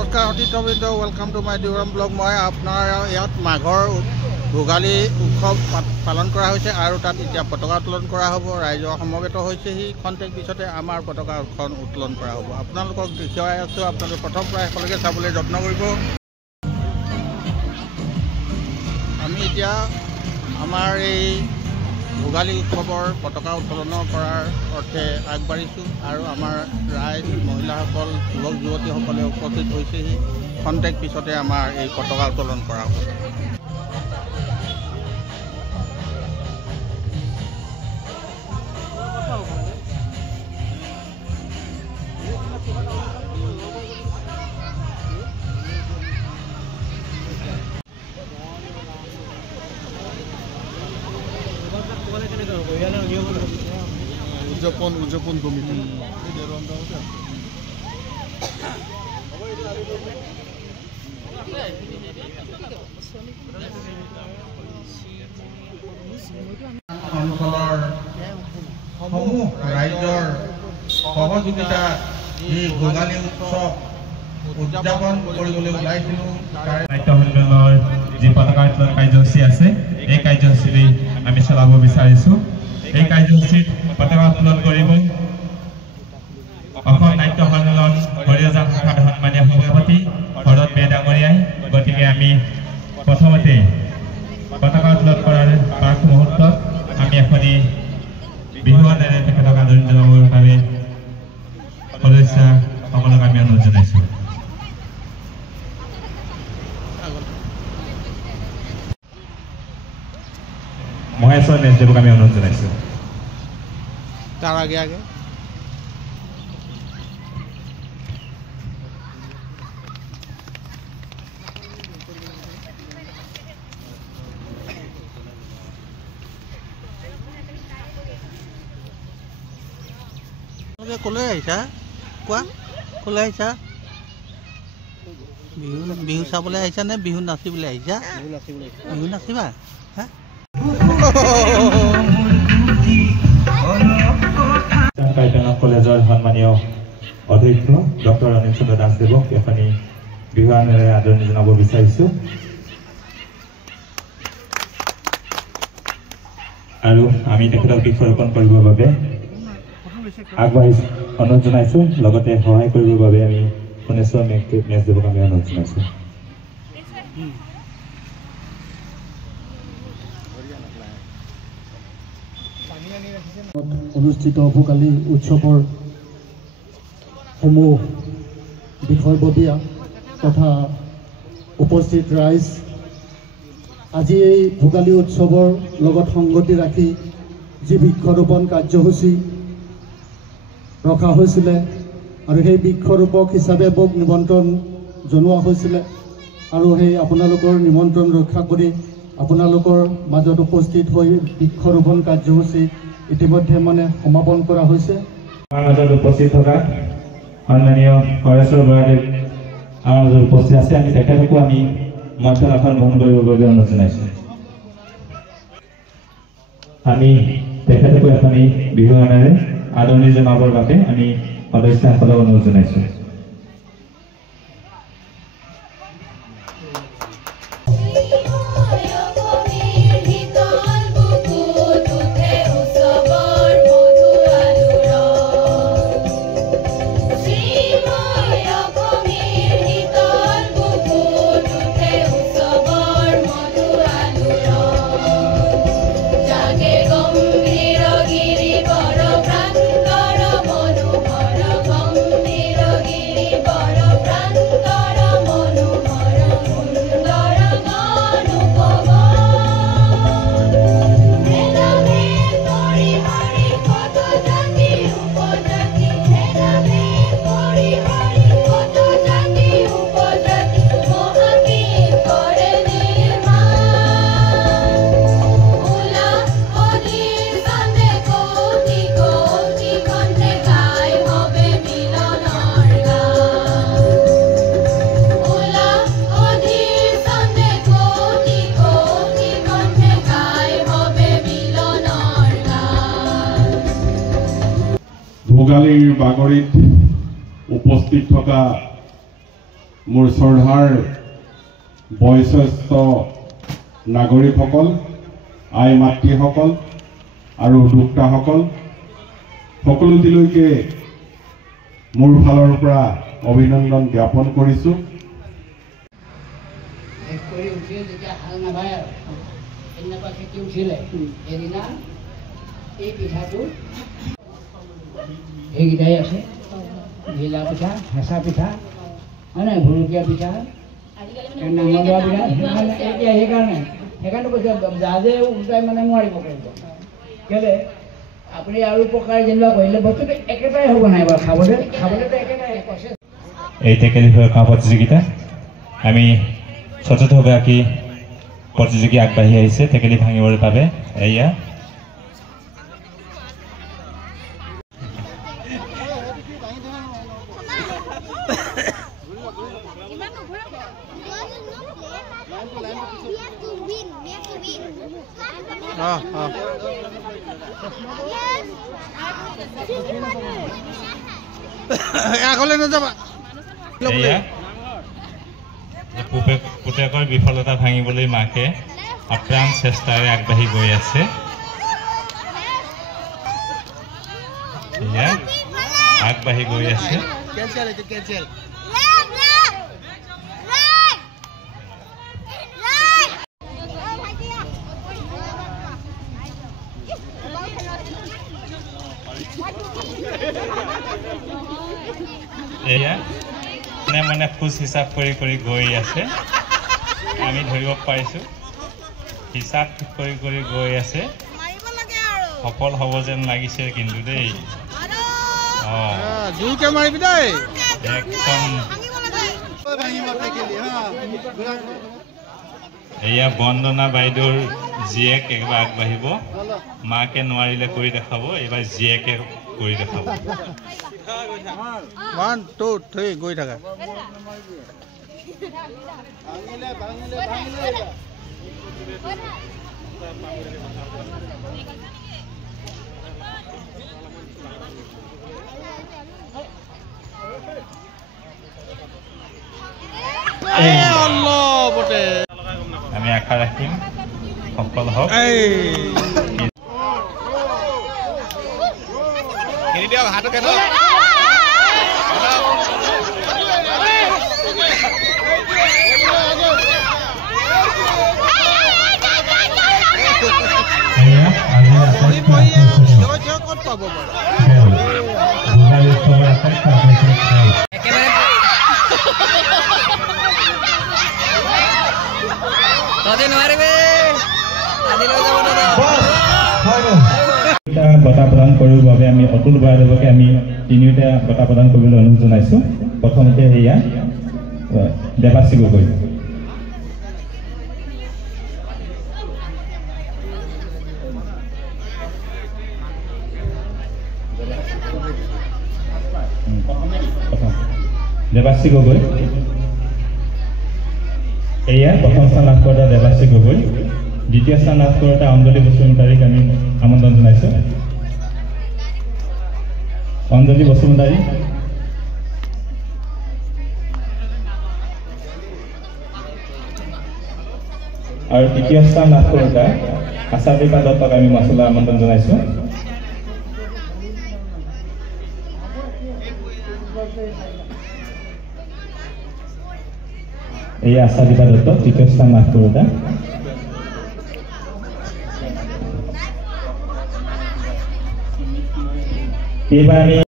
নমস্কাৰ অতিথিবৃন্দ, welcome to my ডিউৰাম blog. মই আপোনাৰ ইয়াত মাঘৰ ভোগালী উৎসৱ পালন কৰা হৈছে আৰু তাত এতিয়া পতাকা উত্তোলন কৰা হ'ব। ৰাইজ সমবেত হৈছেহি। খন্তেক পিছতে আমাৰ পতাকাখন উত্তোলন কৰা হ'ব। আপোনালোকক দেখুৱাই আছোঁ, আপোনালোকে প্ৰথম পৰা শেষলৈকে চাবলৈ যত্ন কৰিব। আমি এতিয়া আমাৰ এই ভোগালী উৎসৱৰ পতাকা উত্তোলন কৰাৰ অৰ্থে আগবাঢ়িছোঁ আৰু আমাৰ ৰাইজ মহিলাসকল যুৱক যুৱতীসকলে উপস্থিত হৈছেহি। খন্তেক পিছতে আমাৰ এই পতাকা উত্তোলন কৰা হ'ব। উদযাপন কমিটি অঞ্চলৰ সমূহ ৰাইজৰ সহযোগিতা এই ভোগালী উৎসৱ উদযাপন কৰিবলৈ ওলাইছিলোঁ। নাট্য সন্মিলনৰ যি পতাকা উত্তোলন কাৰ্যসূচী আছে, এই কাৰ্যসূচী আমি চলাব বিচাৰিছোঁ। এই কাৰ্যসূচীত পতাকা উত্তোলন কৰিব অসম নাট্য সন্মিলন হৰিয়াজা শাখাৰ সন্মানীয় সভাপতি ভৰত বে ডাঙৰীয়াই। গতিকে আমি প্ৰথমতে পতাকা উত্তোলন কৰাৰ প্ৰাক মুহূৰ্তত আমি এখনি বিহুৱানেৰে তেখেতক আদৰণি জনাবৰ বাবে সদস্যসকলক আমি অনুৰোধ জনাইছোঁ। মহেশ্বৰ মেজদেৱক আমি অনুৰোধ জনাইছোঁ। তাৰ আগে আগে ক'লৈ আহিছা? কোৱা, ক'লৈ আহিছা? বিহু চাবলৈ আহিছা নে বিহু নাচিবলৈ আহিছা? বিহু নাচিবা? কলেজৰ সন্মানীয় অধ্যক্ষ ডক্টৰ অনিল চন্দ্ৰ দাসদেৱক এখনি বিহুৱানেৰে আদৰণি জনাব বিচাৰিছোঁ। আৰু আমি তেখেতক বৃক্ষৰোপণ কৰিবৰ বাবে আগবাঢ়ি অনুৰোধ জনাইছোঁ। লগতে সহায় কৰিবৰ বাবে আমি শুনেশ্বৰ মেজদেৱক আমি অনুৰোধ জনাইছোঁ। অনুষ্ঠিত ভোগালী উৎসৱৰ সমূহ বিষয়ববীয়া তথা উপস্থিত ৰাইজ, আজি এই ভোগালী উৎসৱৰ লগত সংগতি ৰাখি যি বৃক্ষৰোপণ কাৰ্যসূচী ৰখা হৈছিলে আৰু সেই বৃক্ষৰোপক হিচাপে মোক নিমন্ত্ৰণ জনোৱা হৈছিলে আৰু সেই আপোনালোকৰ নিমন্ত্ৰণ ৰক্ষা কৰি আপোনালোকৰ মাজত উপস্থিত হৈ বৃক্ষৰোপণ কাৰ্যসূচী ইতিমধ্যে সমাপন কৰা হৈছে। আমাৰ মাজত উপস্থিত থকা সন্মানীয় হৰেশ্বৰ বৰাদেৱ আমাৰ মাজত উপস্থিত আছে। আমি তেখেতকো আমি মঞ্চত আসন গ্ৰহণ কৰিবৰ বাবে অনুৰোধ জনাইছোঁ। আমি তেখেতকো এখনি বিহুৱানেৰে আদৰণি জনাবৰ বাবে আমি সদস্যসকলক অনুৰোধ জনাইছোঁ। ভোগালীৰ বাগৰিত উপস্থিত থকা মোৰ শ্ৰদ্ধাৰ বয়োজ্যেষ্ঠ নাগৰিকসকল, আই মাতৃসকল আৰু উদ্যোক্তাসকল সকলোটিলৈকে মোৰ ফালৰ পৰা অভিনন্দন জ্ঞাপন কৰিছোঁ। এইকেইটাই আছে, ঘিলা পিঠা, হেঁচা পিঠা, হয় নাই, ভুৰুকীয়া পিঠা, নাঙলোৱা পিঠা, এতিয়া সেইকাৰণে কৈছে জাহাজে উল্টাই মানে নোৱাৰিব পাৰিব। কেলে আপুনি আৰু প্ৰকাৰ যেনিবা কৰিলে বস্তুটো একেটাই হ'ব নাই বাৰু, খাবলৈতো একেটাই কৈছে। এই টেকেলি ভঙা প্ৰতিযোগিতা আমি ১৪গৰাকী প্ৰতিযোগী আগবাঢ়ি আহিছে টেকেলি ভাঙিবৰ বাবে। এয়া পুতেকৰ বিফলতা ভাঙিবলৈ মাকে আপ্ৰাণ চেষ্টাৰে আগবাঢ়ি গৈ আছে। আগবাঢ়ি গৈ আছে। এয়া মানে খোজ হিচাপ কৰি কৰি গৈ আছে, আমি ধৰিব পাৰিছোঁ। হিচাপ কৰি কৰি গৈ আছে, সফল হ'ব যেন লাগিছে কিন্তু দেই। এয়া বন্দনা বাইদেউৰ জীয়েক একেবাৰে আগবাঢ়িব। মাকে নোৱাৰিলে কৰি দেখাব, এইবাৰ জীয়েকে কৰি দেখাব। 1 2 3 গৈ থাকা। আমি আশা ৰাখিম সফল হওক। বঁটা প্ৰদান কৰিবৰ বাবে আমি অতুল বৰাদেৱকে আমি তিনিওটা বঁটা প্ৰদান কৰিবলৈ অনুৰোধ জনাইছোঁ। প্ৰথমতে সেয়া দেৱাশী গগৈ। দেৱাশী গগৈ এয়া প্ৰথম স্থান লাভ কৰোঁতা দেৱাশী গগৈ। দ্বিতীয় স্থান লাভ কৰোঁতা অঞ্জলি বসুমতাৰীক আমি আমন্ত্ৰণ জনাইছোঁ। অঞ্জলি বসুমতাৰী। আৰু তৃতীয় স্থান লাভ কৰোঁতা আশাদীপা দত্তক আমি মাছলৈ আমন্ত্ৰণ জনাইছোঁ। এই আশাদীপা দত্ত তৃতীয় স্থান লাভ কৰোঁতা। এইবাৰ আমি